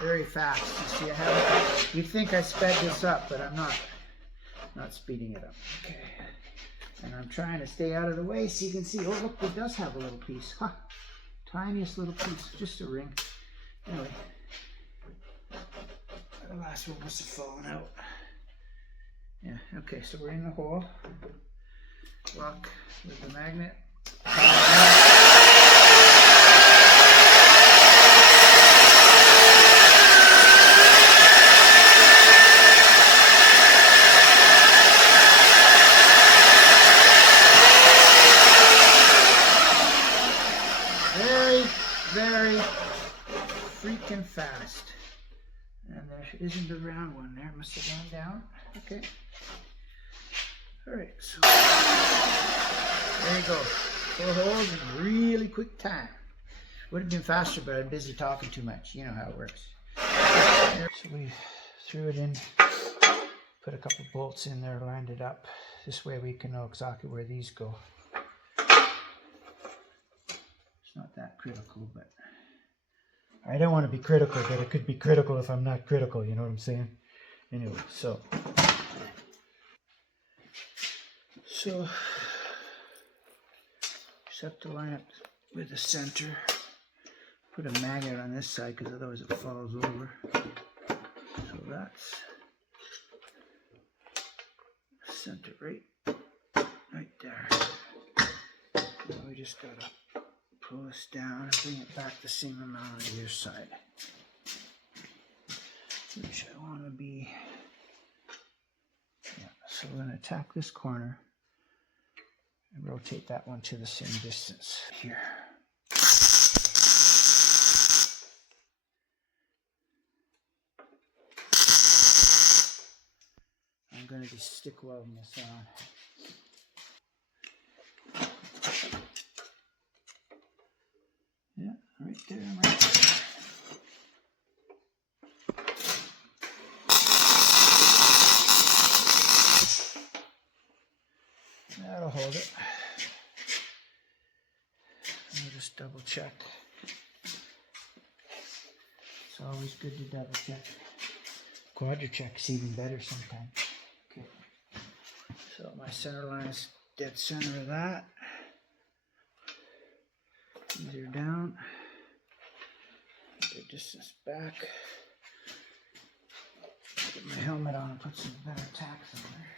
very fast. You see, I haven't, you'd think I sped this up, but I'm not speeding it up. Okay. And I'm trying to stay out of the way so you can see, oh look, it does have a little piece. Huh. Tiniest little piece, just a ring. Anyway, the last one must have fallen out. Yeah, okay, so we're in the hole. Lock with the magnet. Very freaking fast. And there isn't a round one there. Must have gone down. Okay. Alright, so there you go. 4 holes in really quick time. Would have been faster, but I'm busy talking too much. You know how it works. So we threw it in, put a couple bolts in there, lined it up. This way we can know exactly where these go. It's not that critical, but I don't want to be critical, but it could be critical if I'm not critical, you know what I'm saying? Anyway, so just have to line up with the center. Put a magnet on this side because otherwise it falls over. So that's center right there. Now we just gotta pull this down and bring it back the same amount on either side. Which I want to be, yeah, so we're going to tack this corner and rotate that one to the same distance here. I'm going to be stick welding this on. Yeah, right there, right there. That'll hold it. I'll just double check. It's always good to double check. Quadra check's even better sometimes. Okay. So my center line is dead center of that. These are down. Get distance back. Get my helmet on and put some better tacks on there.